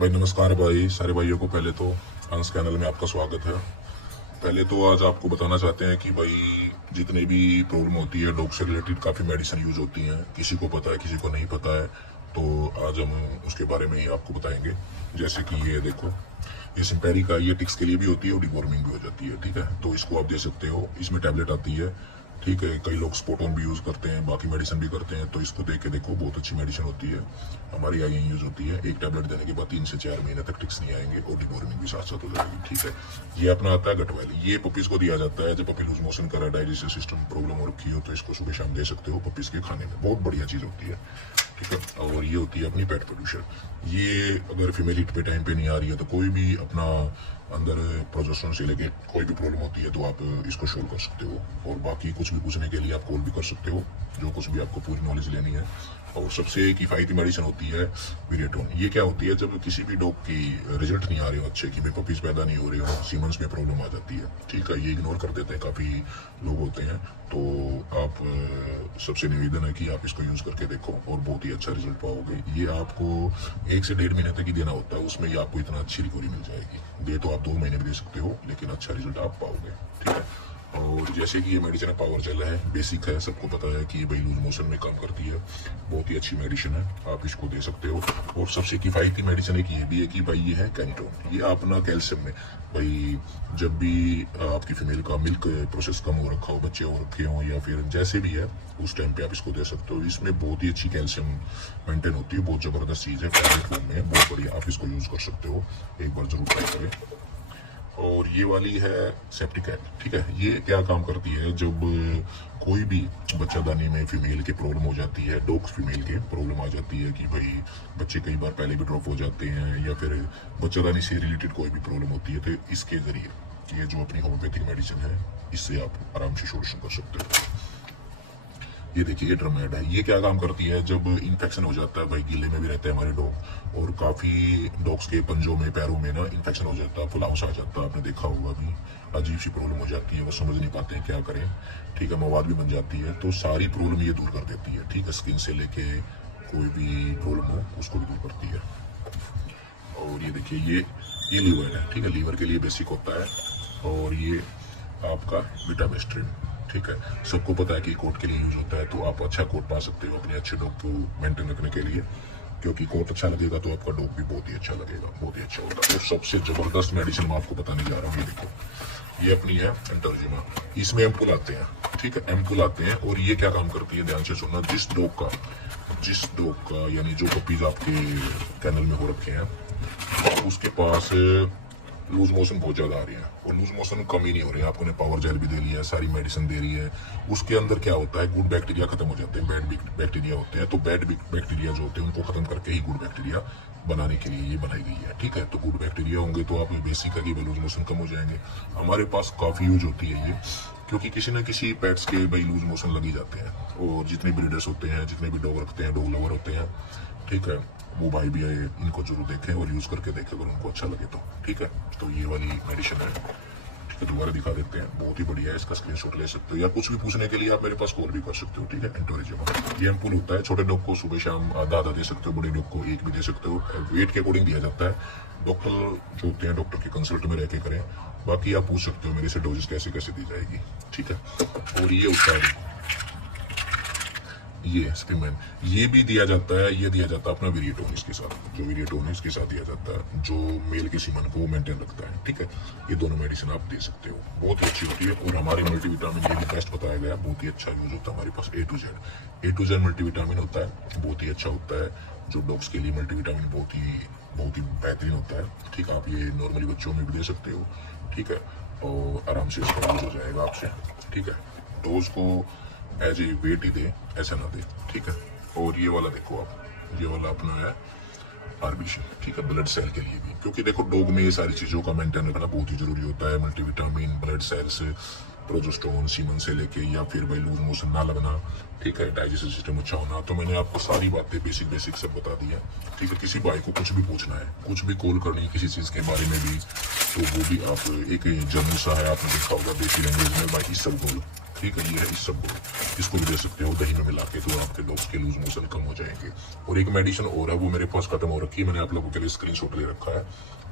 भाई नमस्कार भाई, सारे भाइयों को पहले तो हंस चैनल में आपका स्वागत है। पहले तो आज आपको बताना चाहते हैं कि भाई जितने भी प्रॉब्लम होती है डॉग से रिलेटेड काफ़ी मेडिसिन यूज होती हैं, किसी को पता है किसी को नहीं पता है, तो आज हम उसके बारे में ही आपको बताएंगे। जैसे कि ये देखो, ये सिम्पेरिका, ये टिक्स के लिए भी होती है और डिवॉर्मिंग भी हो जाती है, ठीक है। तो इसको आप दे सकते हो, इसमें टैबलेट आती है, ठीक है। कई लोग स्पोटोन भी यूज़ करते हैं, बाकी मेडिसिन भी करते हैं, तो इसको देख के देखो, बहुत अच्छी मेडिसिन होती है। हमारी आई यूज़ होती है, एक टैबलेट देने के बाद 3 से 4 महीने तक टिक्स नहीं आएंगे और डिवॉर्मिंग भी साथ साथ हो जाएगी, ठीक है। ये अपना आता है गटवेल, ये पपीज़ को दिया जाता है जब पपी लूज मोशन कर रहा है, डाइजेस्टिव सिस्टम प्रॉब्लम हो रखी हो, तो इसको सुबह शाम दे सकते हो पपीज़ के खाने में, बहुत बढ़िया चीज़ होती है, ठीक है। और ये होती है अपनी पेट प्रोड्यूसर। ये अगर फीमेल हीट पे टाइम पे नहीं आ रही है तो कोई भी अपना अंदर प्रोजेस्टेरोन से लेके कोई भी प्रॉब्लम होती है तो आप इसको शोल्व कर सकते हो। और बाकी कुछ भी पूछने के लिए आप कॉल भी कर सकते हो, जो कुछ भी आपको पूरी नॉलेज लेनी है। और सबसे किफ़ायती मेडिसिन होती है विरेटोन। ये क्या होती है, जब किसी भी डॉग की रिजल्ट नहीं आ रहे हो अच्छे, कि में पपीज़ पैदा नहीं हो रही हो, सीमंस में प्रॉब्लम आ जाती है, ठीक है, ये इग्नोर कर देते हैं काफ़ी लोग होते हैं, तो आप सबसे निवेदन है कि आप इसको यूज़ करके देखो और बहुत ही अच्छा रिजल्ट पाओगे। ये आपको 1 से 1.5 महीने तक ही देना होता है, उसमें ही आपको इतना अच्छी रिकवरी मिल जाएगी। दे तो आप 2 महीने भी दे सकते हो, लेकिन अच्छा रिजल्ट आप पाओगे, ठीक है। और जैसे कि ये मेडिसिन पावर जेल है, बेसिक है, सबको पता है कि भाई लूज मोशन में काम करती है, बहुत ही अच्छी मेडिसिन है, आप इसको दे सकते हो। और सबसे किफ़ायती मेडिसिन एक ये भी है कि भाई ये है कैनिटोन। ये अपना कैल्शियम में भाई जब भी आपकी फीमेल का मिल्क प्रोसेस कम हो रखा हो, बच्चे हो रखे हों या फिर जैसे भी है, उस टाइम पे आप इसको दे सकते हो। इसमें बहुत ही अच्छी कैल्शियम मेंटेन होती है, बहुत ज़बरदस्त चीज़ है, टैबलेट फॉर्म में है, बहुत बढ़िया, आप इसको यूज़ कर सकते हो, एक बार ज़रूर ट्राई करें। और ये वाली है सेप्टिकैट, ठीक है। ये क्या काम करती है, जब कोई भी बच्चादानी में फीमेल की प्रॉब्लम हो जाती है, डॉग्स फीमेल के प्रॉब्लम आ जाती है कि भाई बच्चे कई बार पहले भी ड्रॉप हो जाते हैं या फिर बच्चादानी से रिलेटेड कोई भी प्रॉब्लम होती है, तो इसके ज़रिए ये जो अपनी होम्योपैथिक मेडिसिन है, इससे आप आराम से सोल्यूशन कर सकते हो। ये देखिए, ये ड्रमेड है। ये क्या काम करती है, जब इन्फेक्शन हो जाता है, भाई गीले में भी रहते हैं हमारे डॉग, और काफ़ी डॉग्स के पंजों में, पैरों में ना इन्फेक्शन हो जाता है, फुलाउस आ जाता है, आपने देखा होगा भी, अजीब सी प्रॉब्लम हो जाती है, वो समझ नहीं पाते हैं क्या करें, ठीक है, मवाद भी बन जाती है, तो सारी प्रॉब्लम ये दूर कर देती है, ठीक है। स्किन से लेके कोई भी प्रॉब्लम हो उसको भी दूर करती है। और ये देखिए, ये लीवर है, ठीक है, लीवर के लिए बेसिक होता है। और ये आपका विटामिस्ट्रिन, ठीक है। सबको पता है कि कोट के लिए यूज होता है, तो आप अच्छा कोट पा सकते हो अपने अच्छे डॉग को मेंटेन रखने के लिए, क्योंकि कोट अच्छा लगेगा तो आपका डॉग भी बहुत ही अच्छा लगेगा, बहुत ही अच्छा होगा। और सबसे जबरदस्त मेडिसिन मैं आपको बताने जा रहा हूँ, ये देखो, ये अपनी है एंटरजिमा। इसमें एम्पुल आते हैं, ठीक है, एम्पुल आते हैं। और ये क्या काम करती है, ध्यान से सुनना, जिस डॉग का यानी जो पपीज आपके कैनल में हो रखे हैं, उसके पास लूज मोशन बहुत ज़्यादा आ रही है और लूज मोशन कम ही नहीं हो रही है, आपको ने पावर जेल भी दे लिया है, सारी मेडिसिन दे रही है, उसके अंदर क्या होता है, गुड बैक्टीरिया खत्म हो जाते हैं, बैड बैक्टीरिया होते हैं, तो बैड बैक्टीरिया जो होते हैं उनको खत्म करके ही गुड बैक्टीरिया बनाने के लिए ये बनाई गई है, ठीक है। तो गुड बैक्टीरिया होंगे तो आप बेसिक है कि लूज मोशन कम हो जाएंगे। हमारे पास काफ़ी यूज होती है ये, क्योंकि किसी न किसी पेट्स के भाई लूज मोशन लग ही जाते हैं, और जितने भी ब्रीडर्स होते हैं, जितने भी डॉग रखते हैं, डॉग लवर होते हैं, ठीक है, वो भाई भी आए, इनको जरूर देखें और यूज़ करके देखें अगर उनको अच्छा लगे तो, ठीक है। तो ये वाली मेडिसिन है, ठीक है, दोबारा दिखा देते हैं, बहुत ही बढ़िया है, इसका स्क्रीनशॉट ले सकते हो, या कुछ भी पूछने के लिए आप मेरे पास कॉल भी कर सकते हो, ठीक है। एंटोरिजिमा, ये एम्पुल होता है, छोटे डॉग को सुबह शाम आधा दे सकते हो, बड़े डॉग को एक भी दे सकते हो, वेट के अकॉर्डिंग दिया जाता है। डॉक्टर जो होते हैं, डॉक्टर के कंसल्ट में रह के करें, बाकी आप पूछ सकते हो मेरे से डोजेस कैसे कैसे दी जाएगी, ठीक है। और ये होता है, ये स्पिमेन, ये भी दिया जाता है, ये दिया जाता है अपना विरिएटोन इसके साथ, जो विरिएटोन है इसके साथ दिया जाता है, जो मेल के सीमन को मेंटेन रखता है, ठीक है। ये दोनों मेडिसिन आप दे सकते हो, बहुत ही अच्छी होती है। और हमारे मल्टीविटामिन ये भी बेस्ट बताया गया, बहुत ही अच्छा यूज होता है हमारे पास, ए टू जेड मल्टीविटामिन होता है, बहुत ही अच्छा होता है, जो डॉग्स के लिए मल्टीविटामिन बहुत ही बेहतरीन होता है, ठीक है। आप ये नॉर्मली बच्चों में भी दे सकते हो, ठीक है, और आराम से इसका यूज हो जाएगा आपसे, ठीक है। डोज को एज ए वेट ही दे, ऐसा ना दे, ठीक है। और ये वाला देखो आप, ये वाला अपना है आरबीसी, ठीक है, ब्लड सेल के लिए भी, क्योंकि देखो डॉग में ये सारी चीज़ों का मेंटेन रखना बहुत ही जरूरी होता है, multivitamin, blood cells, progesterone, semen से लेके, या फिर भाई लूज मोशन ना लगना, ठीक है, डाइजेस्टिव सिस्टम अच्छा होना। तो मैंने आपको सारी बातें बेसिक सब बता दी है, ठीक है। किसी भाई को कुछ भी पूछना है, कुछ भी कॉल करनी है किसी चीज़ के बारे में भी, तो वो भी आप एक जर्नल सा है, आपने देखा होगा देसी लैंग्वेज में, भाई सब कॉल ठीक है, ये है इसबगोल, इसको भी दे सकते हो दही में मिला के, तो आपके डॉग्स के लूज मोशन कम हो जाएंगे। और एक मेडिसिन और है, वो मेरे पास खत्म हो रखी है, मैंने आप लोगों के लिए स्क्रीनशॉट ले रखा है।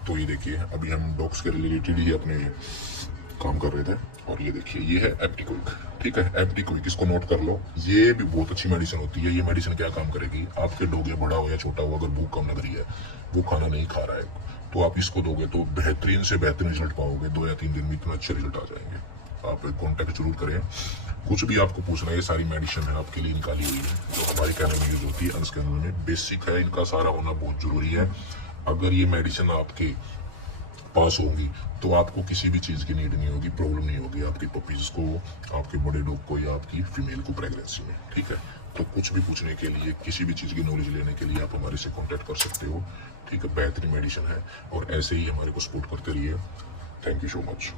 तो ये देखिए, अभी हम डॉग्स के रिलेटेड ही अपने काम कर रहे थे, और ये देखिए ये है एप्टिक्विक, ठीक है, एप्टिक्विक, इसको नोट कर लो। ये भी बहुत अच्छी मेडिसिन होती है। ये मेडिसिन क्या काम करेगी, आपके डॉग या बड़ा हो या छोटा हो, अगर भूख कम लग रही है, वो खाना नहीं खा रहा है, तो आप इसको दोगे तो बेहतरीन से बेहतरीन रिजल्ट पाओगे। 2 या 3 दिन में इतना अच्छे रिजल्ट आ जाएंगे। आप कॉन्टेक्ट जरूर करें। कुछ भी आपको पूछना है, ये सारी मेडिसिन है आपके लिए निकाली हुई है, जो हमारे कैनल में यूज होती है, अनस्कैनल में बेसिक है, इनका सारा होना बहुत जरूरी है। अगर ये मेडिसिन आपके पास होगी तो आपको किसी भी चीज़ की नीड नहीं होगी, प्रॉब्लम नहीं होगी आपकी पपीज को, आपके बड़े डॉग को, या आपकी फीमेल को प्रेगनेंसी में, ठीक है। तो कुछ भी पूछने के लिए, किसी भी चीज़ की नॉलेज लेने के लिए आप हमारे से कांटेक्ट कर सकते हो, ठीक है। बेहतरीन मेडिसिन है, और ऐसे ही हमारे को सपोर्ट करते रहिए। Thank you so much.